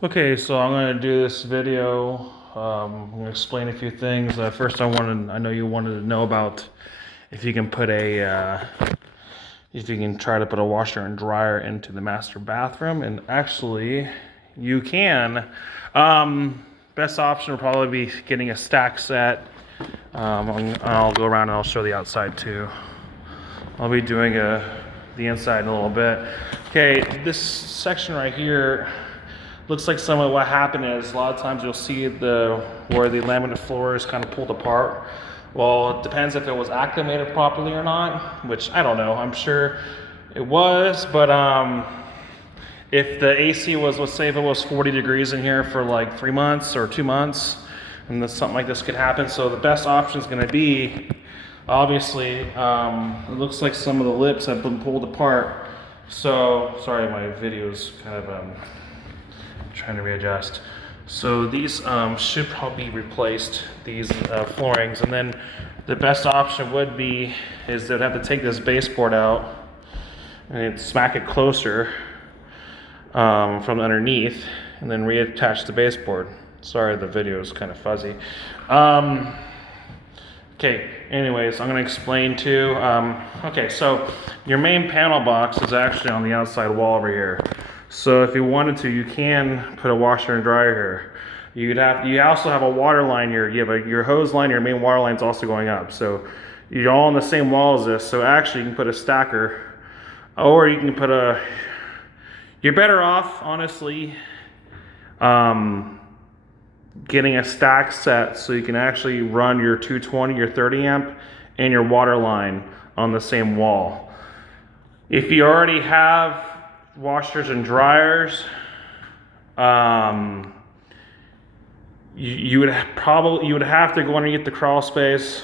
Okay, so I'm going to do this video. I'm going to explain a few things. First, I know you wanted to know about if you can if you can try to put a washer and dryer into the master bathroom, and actually, you can. Best option would probably be getting a stack set. I'll go around and I'll show the outside too. I'll be doing the inside in a little bit. Okay, this section right here looks like some of what happened is a lot of times you'll see where the laminate floor is kind of pulled apart. Well, it depends if it was acclimated properly or not, which I don't know. I'm sure it was, but if the AC was, let's say if it was 40 degrees in here for like 3 months or 2 months, and then something like this could happen. So the best option is going to be, obviously, it looks like some of the lips have been pulled apart. So, sorry, my video is kind of trying to readjust. So these should probably be replaced, these floorings, and then the best option would be is they'd have to take this baseboard out and smack it closer from underneath, and then reattach the baseboard. Sorry, the video is kind of fuzzy. Okay, anyways, I'm going to explain too. Okay, so your main panel box is actually on the outside wall over here. So if you wanted to, you can put a washer and dryer here. You also have a water line here. You have your hose line, your main water line is also going up. So you're all on the same wall as this. So actually you can put a stacker, or you can put you're better off, honestly, getting a stack set so you can actually run your 220, your 30 amp, and your water line on the same wall. If you already have washers and dryers, you would have to go underneath the crawl space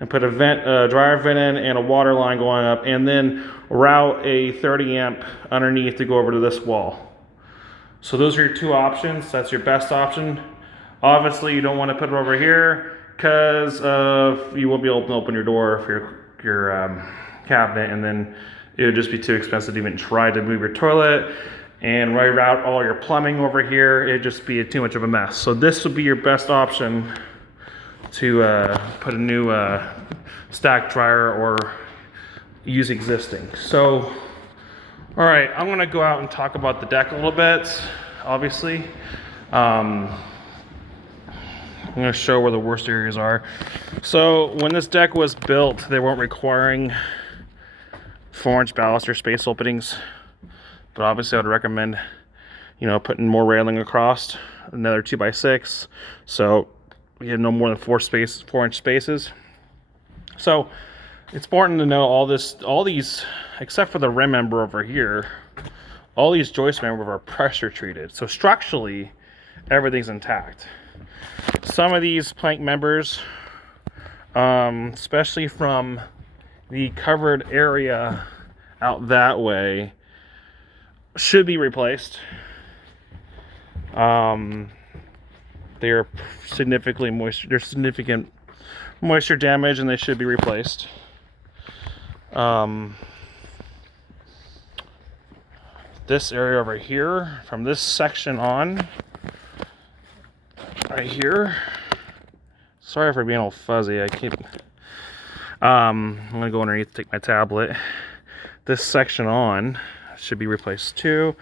and put a dryer vent in and a water line going up, and then route a 30 amp underneath to go over to this wall. So those are your two options. That's your best option. Obviously, you don't want to put it over here because you won't be able to open your door for your cabinet, and then it would just be too expensive to even try to move your toilet and reroute all your plumbing over here. It'd just be too much of a mess. So this would be your best option to put a new stack dryer or use existing. So, all right, I'm gonna go out and talk about the deck a little bit, obviously. I'm going to show where the worst areas are. So when this deck was built, they weren't requiring 4-inch ballast or space openings, but obviously I would recommend, putting more railing across, another 2x6, so you have no more than 4-inch spaces. So it's important to know all these, except for the rim member over here, all these joist members are pressure treated. So structurally, everything's intact. Some of these plank members, especially from the covered area out that way, should be replaced. They're there's significant moisture damage, and they should be replaced. This area over here, from this section on, right here. Sorry for being all fuzzy. I'm gonna go underneath to take my tablet. This section on should be replaced too.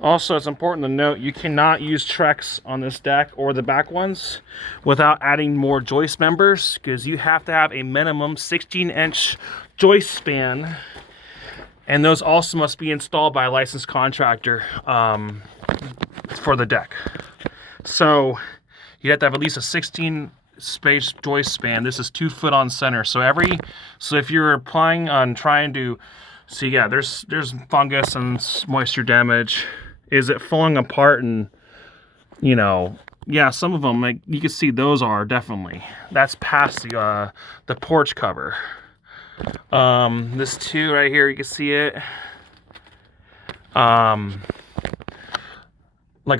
Also, it's important to note you cannot use Trex on this deck or the back ones without adding more joist members, because you have to have a minimum 16-inch joist span, and those also must be installed by a licensed contractor for the deck. So you have to have at least a 16 space joist span. This is 2 foot on center. So if you're applying on trying to, see, yeah, there's fungus and moisture damage. Is it falling apart? And yeah, some of them, like you can see, those are definitely, that's past the porch cover. This too right here, you can see it. Like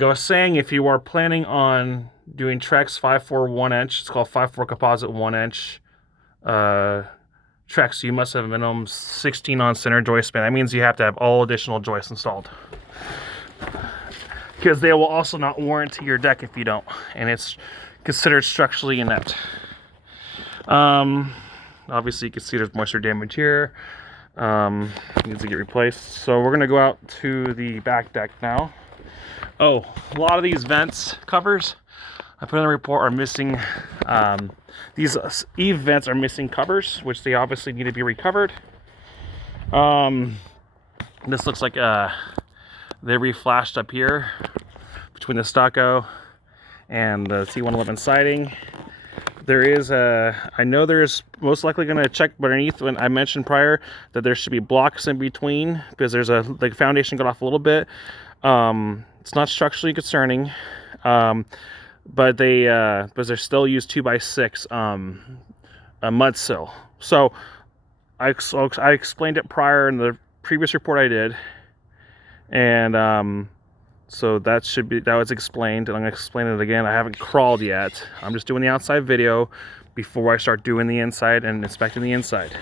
I was saying, if you are planning on doing Trex 5/4 1-inch, it's called 5/4 composite 1-inch Trex, you must have a minimum 16 on center joist span. That means you have to have all additional joists installed. because they will also not warranty your deck if you don't, and it's considered structurally inept. Obviously you can see there's moisture damage here. Needs to get replaced. So we're gonna go out to the back deck now. Oh, a lot of these vents covers I put in the report are missing. These eave vents are missing covers, which they obviously need to be recovered. This looks like they reflashed up here between the stucco and the T111 siding. There is I know there's most likely going to check underneath when I mentioned prior that there should be blocks in between because there's the foundation got off a little bit. It's not structurally concerning, but they're still use 2x6 a mud sill. So I explained it prior in the previous report I did, and so that was explained, and I'm gonna explain it again. I haven't crawled yet. I'm just doing the outside video before I start doing the inside and inspecting the inside.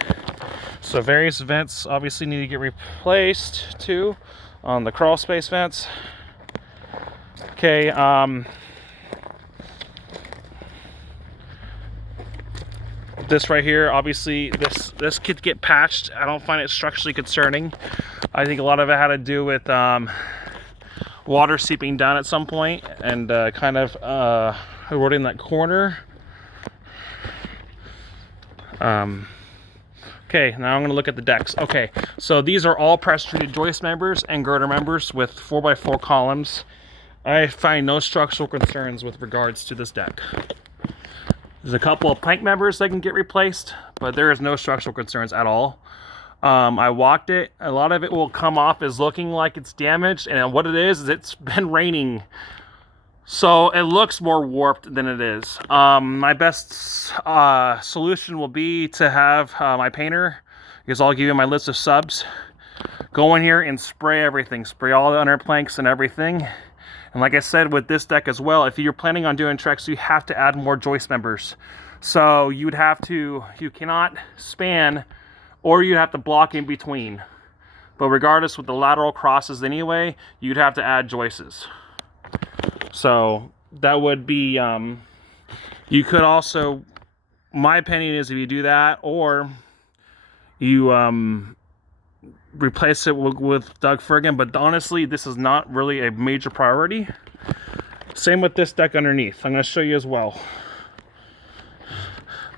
So various vents obviously need to get replaced too on the crawl space vents. Okay, this right here, obviously this could get patched. I don't find it structurally concerning. I think a lot of it had to do with water seeping down at some point and kind of eroding that corner. Okay, now I'm going to look at the decks. Okay, so these are all pressure-treated joist members and girder members with 4x4 columns. I find no structural concerns with regards to this deck. There's a couple of plank members that can get replaced, but there is no structural concerns at all. I walked it. A lot of it will come off as looking like it's damaged, and what it is it's been raining. So it looks more warped than it is. My best solution will be to have my painter, because I'll give you my list of subs, go in here and spray everything. Spray all the under planks and everything. And like I said with this deck as well, if you're planning on doing treks, you have to add more joist members. So you cannot span, or you'd have to block in between. But regardless, with the lateral crosses anyway, you'd have to add joists. So that would be, you could also, my opinion is if you do that, or you replace it with Doug Fergan, but honestly, this is not really a major priority. Same with this deck underneath. I'm going to show you as well.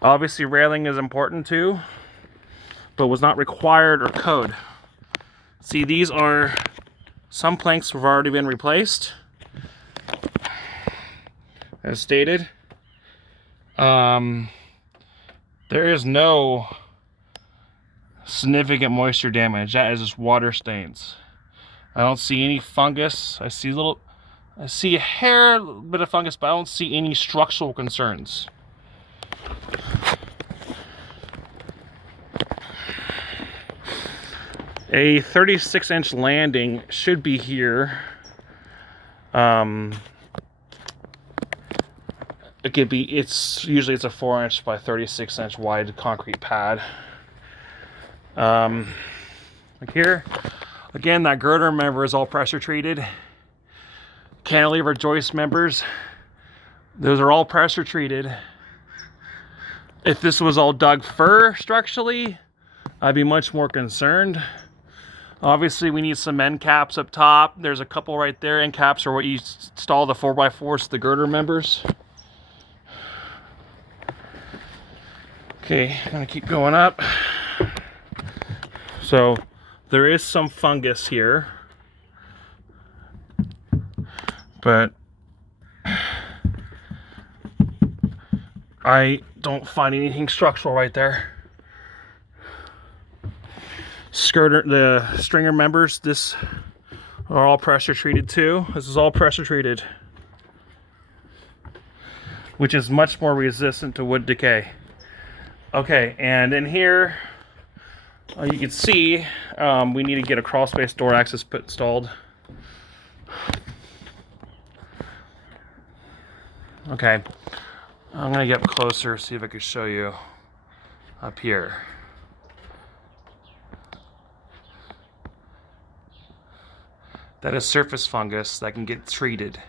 Obviously, railing is important too, but was not required or code. See, these are, some planks have already been replaced, as stated. There is no significant moisture damage. That is just water stains. I don't see any fungus. I see a hair bit of fungus, but I don't see any structural concerns. A 36-inch landing should be here. It's usually a 4-inch by 36-inch wide concrete pad. Like here, again, that girder member is all pressure treated. Cantilever joist members, those are all pressure treated. If this was all Doug fir structurally, I'd be much more concerned. Obviously, we need some end caps up top. There's a couple right there. End caps are what you install the 4x4s to the girder members. Okay, I'm gonna keep going up. So there is some fungus here, but I don't find anything structural right there. The stringer members, this are all pressure treated too. This is all pressure treated, which is much more resistant to wood decay. Okay, and in here, you can see we need to get a crawl space door access installed. Okay, I'm gonna get up closer, see if I can show you up here. that is surface fungus that can get treated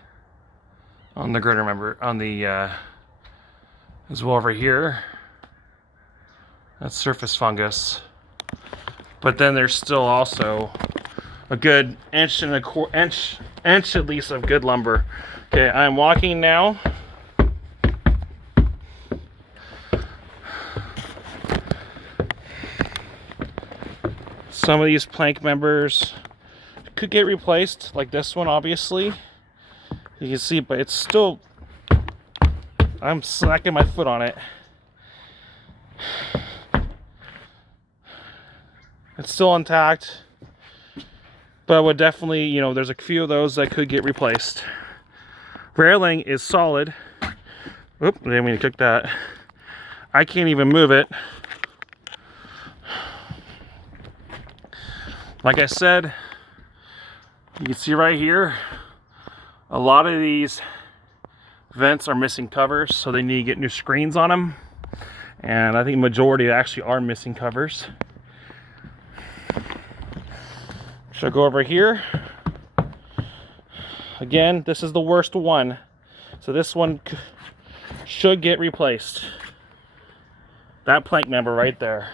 on the girder member, on the as well over here. That's surface fungus. But then there's still also a good inch at least of good lumber. Okay, I'm walking now. Some of these plank members could get replaced, like this one, obviously. You can see, but it's still, I'm smacking my foot on it. It's still intact, but I would definitely, you know, there's a few of those that could get replaced. Railing is solid. Oop, I didn't mean to cook that. I can't even move it. Like I said, you can see right here, a lot of these vents are missing covers, so they need to get new screens on them. And I think the majority actually are missing covers. So go over here. Again, this is the worst one. So this one should get replaced. That plank member right there.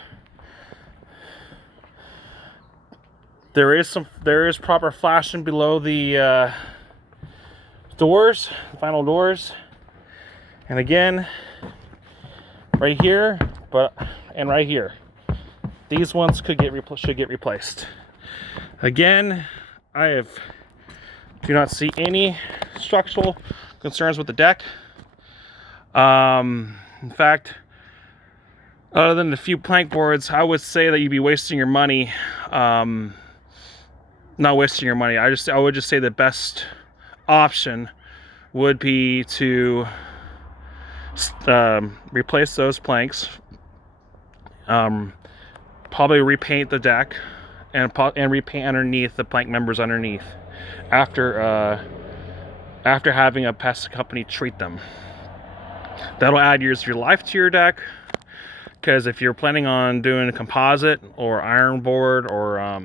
There is proper flashing below the doors, the final doors. And again, right here, and right here. These ones should get replaced. Again, do not see any structural concerns with the deck. In fact, other than a few plank boards, I would say that you'd be wasting your money. Not wasting your money. I would just say the best option would be to replace those planks. Probably repaint the deck and repaint underneath the plank members underneath after having a pest company treat them. That'll add years of your life to your deck, because if you're planning on doing a composite or iron board or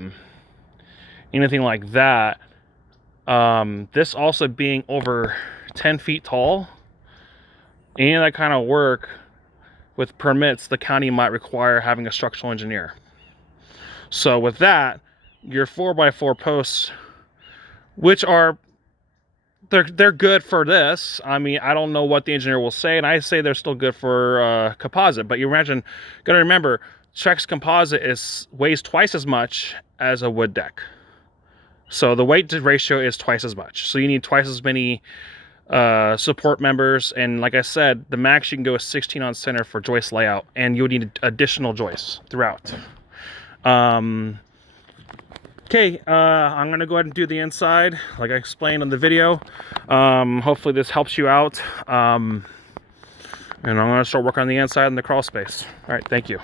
anything like that, this also being over 10 feet tall, any of that kind of work with permits, the county might require having a structural engineer. So with that, your 4x4 posts, which are they're good for this. I mean, I don't know what the engineer will say, and I say they're still good for composite. But you imagine, gotta remember, Trex composite weighs twice as much as a wood deck. So the weight to ratio is twice as much. So you need twice as many support members. And like I said, the max you can go is 16 on center for joist layout, and you would need additional joists throughout. Okay, I'm gonna go ahead and do the inside like I explained on the video. Hopefully this helps you out. And I'm gonna start working on the inside and the crawl space. All right, thank you.